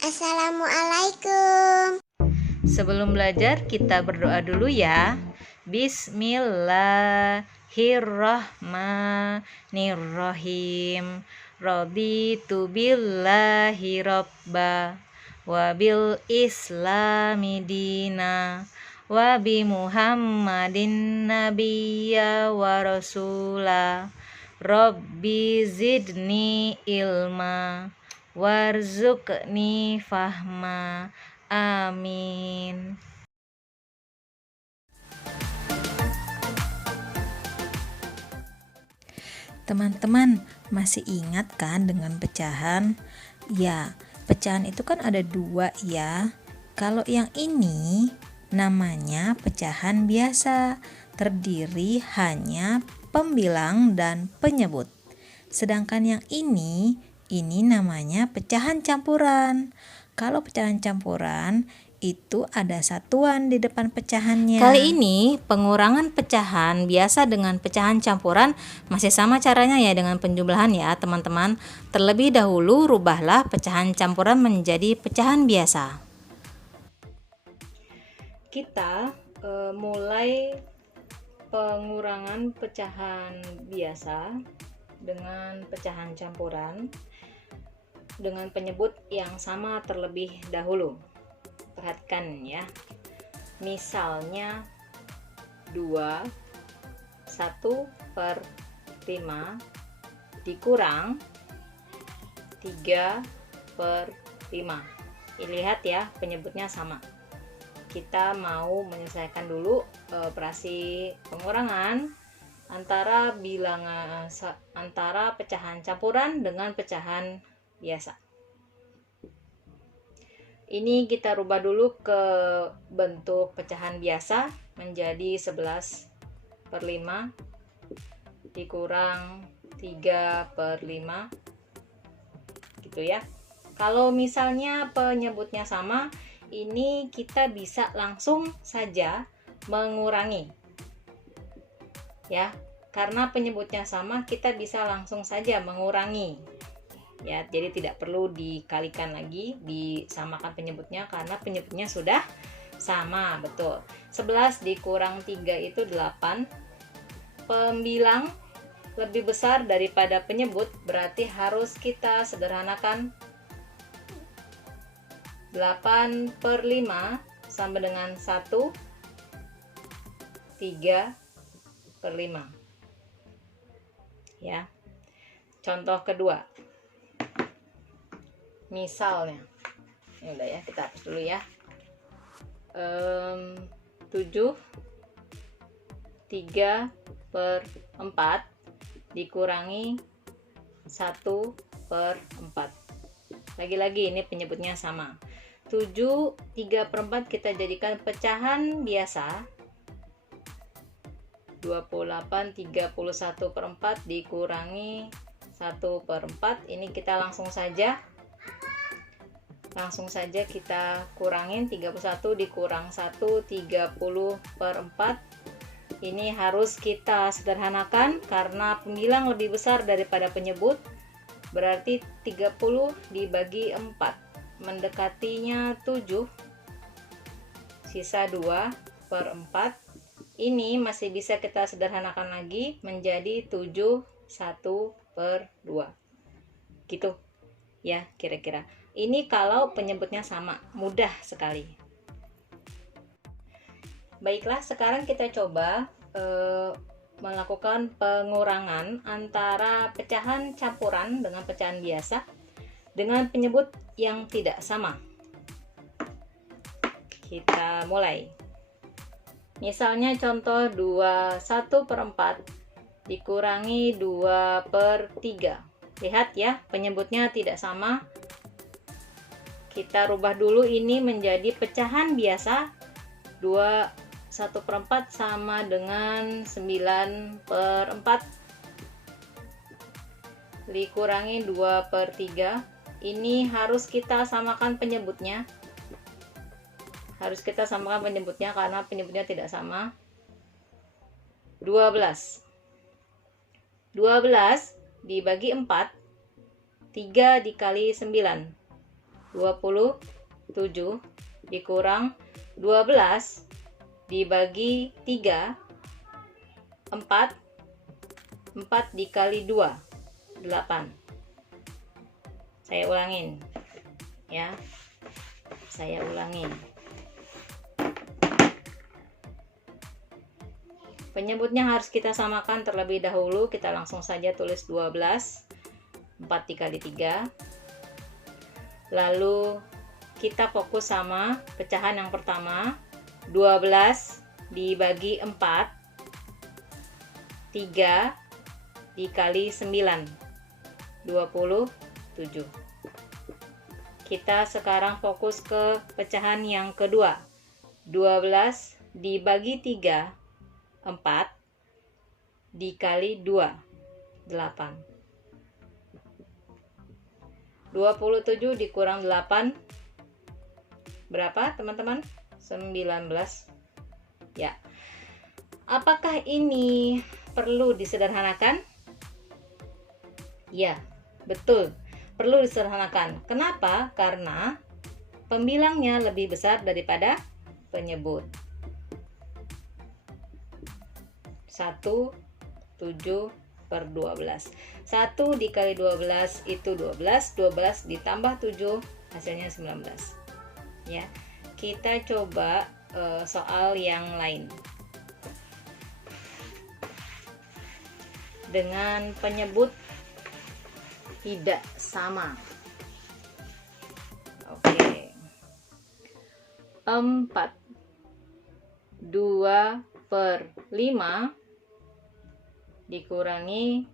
Assalamualaikum. Sebelum belajar kita berdoa dulu ya. Bismillahirrahmanirrahim. Raditu billahi robba wa bil islami dina wa bi muhammadin nabiyya wa rasula. Rabbi zidni ilma warzuqni fahma. Amin. Teman-teman, masih ingat kan dengan pecahan? Ya, pecahan itu kan ada dua ya. Kalau yang ini namanya pecahan biasa, terdiri hanya pembilang dan penyebut. Sedangkan yang ini namanya pecahan campuran. Kalau pecahan campuran itu ada satuan di depan pecahannya. Kali ini pengurangan pecahan biasa dengan pecahan campuran masih sama caranya ya dengan penjumlahan ya teman-teman. Terlebih dahulu rubahlah pecahan campuran menjadi pecahan biasa. Kita mulai pengurangan pecahan biasa dengan pecahan campuran dengan penyebut yang sama terlebih dahulu. Perhatikan ya. Misalnya 2 1/5 dikurang 3/5. Lihat ya, penyebutnya sama. Kita mau menyelesaikan dulu operasi pengurangan antara pecahan campuran dengan pecahan biasa. Ini kita rubah dulu ke bentuk pecahan biasa menjadi 11/5 dikurang 3/5 gitu ya. Kalau misalnya penyebutnya sama, ini kita bisa langsung saja mengurangi ya, karena penyebutnya sama kita bisa langsung saja mengurangi ya, jadi tidak perlu dikalikan lagi, disamakan penyebutnya karena penyebutnya sudah sama. Betul, 11 dikurang 3 itu 8. Pembilang lebih besar daripada penyebut, berarti harus kita sederhanakan. 8/5 sama dengan 1 3/5 ya. Contoh kedua, misalnya ya udah ya, kita hapus dulu ya. 7 3/4 dikurangi 1/4. Lagi-lagi ini penyebutnya sama. 7 3/4 kita jadikan pecahan biasa. 28 31/4 dikurangi 1/4. Ini kita langsung saja kita kurangin. 31 dikurang 1 30/4. Ini harus kita sederhanakan karena pembilang lebih besar daripada penyebut, berarti 30 dibagi 4 mendekatinya 7, sisa 2/4. Ini masih bisa kita sederhanakan lagi menjadi 7 1/2 gitu ya kira-kira. Ini kalau penyebutnya sama, mudah sekali. Baiklah, sekarang kita coba melakukan pengurangan antara pecahan campuran dengan pecahan biasa dengan penyebut yang tidak sama. Kita mulai. Misalnya contoh 21/4 dikurangi 2/3. Lihat ya, penyebutnya tidak sama. Kita rubah dulu ini menjadi pecahan biasa. 1/4 sama dengan 9/4 dikurangi 2/3. Ini harus kita samakan penyebutnya. Karena penyebutnya tidak sama. 12 dibagi 4, 3 dikali 9. 27 dikurang 12 dibagi 3, 4 dikali 2, 8. Saya ulangin ya, saya ulangin. Penyebutnya harus kita samakan terlebih dahulu. Kita langsung saja tulis 12, 4 dikali 3. Lalu kita fokus sama pecahan yang pertama, 12 dibagi 4, 3 dikali 9, 27. Kita sekarang fokus ke pecahan yang kedua, 12 dibagi 3, 4 dikali 2, 8. 27 dikurang 8 berapa teman-teman? 19 ya. Apakah ini perlu disederhanakan? Ya, betul, perlu disederhanakan. Kenapa? Karena pembilangnya lebih besar daripada penyebut. 1, 7 per 12. 1 dikali 12 itu 12. 12 ditambah 7 hasilnya 19. Ya, kita coba soal yang lain. Dengan penyebut tidak sama. Oke. 4. 2 per 5 dikurangi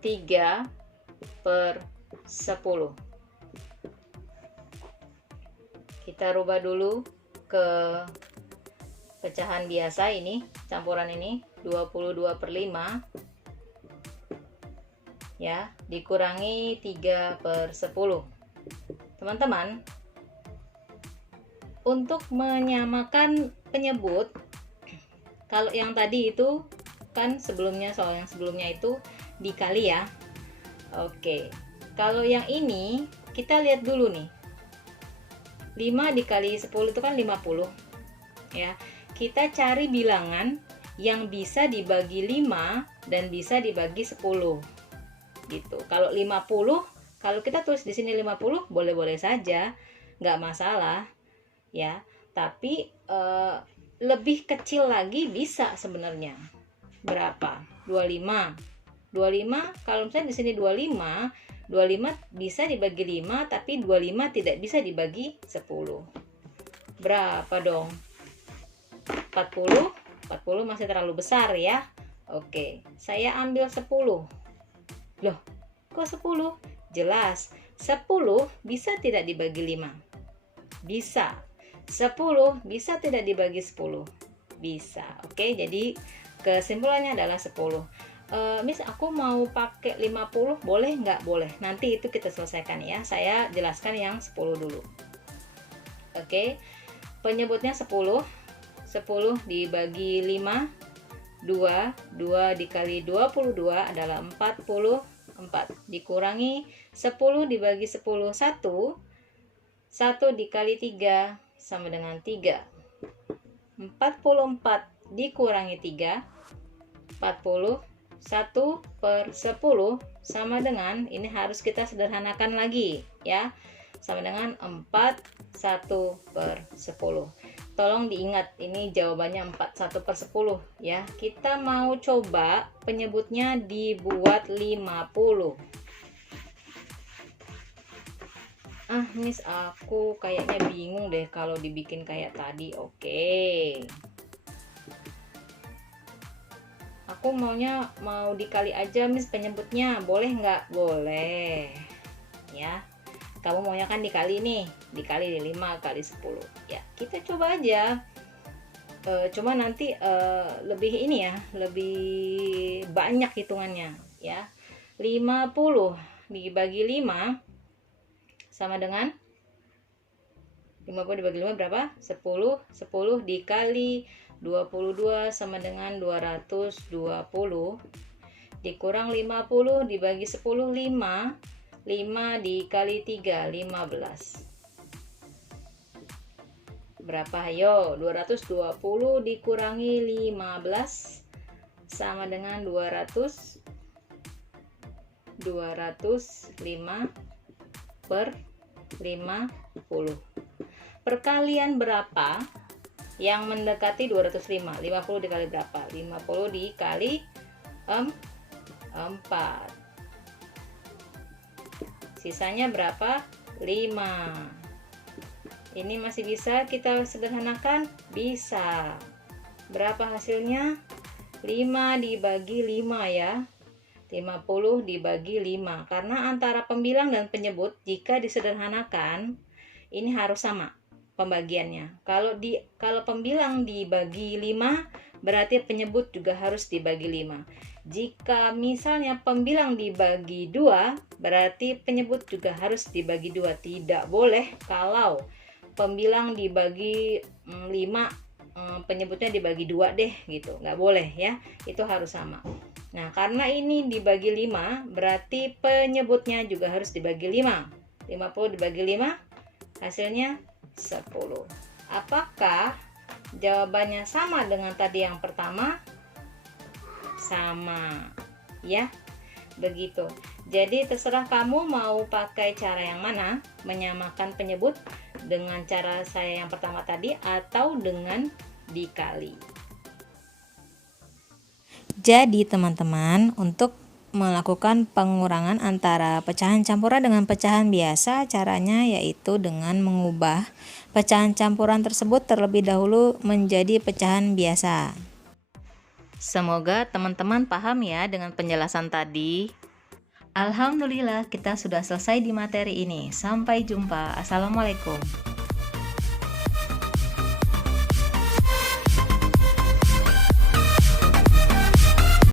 3 per 10. Kita rubah dulu ke pecahan biasa ini, campuran ini, 22 per 5 ya, dikurangi 3 per 10. Teman-teman, untuk menyamakan penyebut, kalau yang tadi itu kan sebelumnya, soal yang sebelumnya itu dikali ya. Oke, kalau yang ini kita lihat dulu nih, 5 dikali 10 itu kan 50 ya. Kita cari bilangan yang bisa dibagi 5 dan bisa dibagi 10 gitu. Kalau 50, kalau kita tulis di sini 50 boleh-boleh saja, nggak masalah ya. Tapi lebih kecil lagi bisa sebenarnya. Berapa? 25. 25 kalau misalnya di sini 25 bisa dibagi 5, tapi 25 tidak bisa dibagi 10. Berapa dong? 40 masih terlalu besar ya. Oke, saya ambil 10. Loh, kok 10? Jelas, 10 bisa tidak dibagi 5? Bisa. 10 bisa tidak dibagi 10? Bisa. Oke, jadi kesimpulannya adalah 10. Miss, aku mau pakai 50, boleh nggak? Boleh. Nanti itu kita selesaikan ya. Saya jelaskan yang 10 dulu. Oke, penyebutnya 10. 10 dibagi 5, 2 dikali 22 adalah 44. Dikurangi 10 dibagi 10, 1 dikali 3 sama dengan 3. 44 dikurangi 3, 40. 1 per 10 sama dengan, ini harus kita sederhanakan lagi ya, sama dengan 41 per 10. Tolong diingat, ini jawabannya 41 per 10 ya. Kita mau coba penyebutnya dibuat 50. Miss, aku kayaknya bingung deh kalau dibikin kayak tadi. Oke. Aku maunya mau dikali aja, Miss, penyebutnya. Boleh nggak? Boleh. Ya. Kamu maunya kan dikali nih. Dikali 5 kali 10. Ya, kita coba aja. Cuma nanti lebih ini ya, lebih banyak hitungannya ya. 50 dibagi 5 sama dengan 50 dibagi 5 berapa? 10. 10 dikali 22 sama dengan 220. Dikurang 50 dibagi 10, 5 5 dikali 3, 15. Berapa? Ayo, 220 dikurangi 15 sama dengan 200. 205 per 50. Perkalian berapa yang mendekati 205? 50 dikali berapa? 50 dikali 4. Sisanya berapa? 5. Ini masih bisa kita sederhanakan? Bisa. Berapa hasilnya? 5 dibagi 5 ya. 50 dibagi 5. Karena antara pembilang dan penyebut jika disederhanakan ini harus sama pembagiannya. Kalau pembilang dibagi 5 berarti penyebut juga harus dibagi 5. Jika misalnya pembilang dibagi 2 berarti penyebut juga harus dibagi 2. Tidak boleh kalau pembilang dibagi 5 penyebutnya dibagi 2 deh gitu. Nggak boleh ya. Itu harus sama. Nah, karena ini dibagi 5, berarti penyebutnya juga harus dibagi 5. 50 dibagi 5, hasilnya 10. Apakah jawabannya sama dengan tadi yang pertama? Sama, ya. Begitu. Jadi terserah kamu mau pakai cara yang mana, menyamakan penyebut dengan cara saya yang pertama tadi atau dengan dikali. Jadi teman-teman, untuk melakukan pengurangan antara pecahan campuran dengan pecahan biasa, caranya yaitu dengan mengubah pecahan campuran tersebut terlebih dahulu menjadi pecahan biasa. Semoga teman-teman paham ya dengan penjelasan tadi. Alhamdulillah kita sudah selesai di materi ini. Sampai jumpa. Assalamualaikum.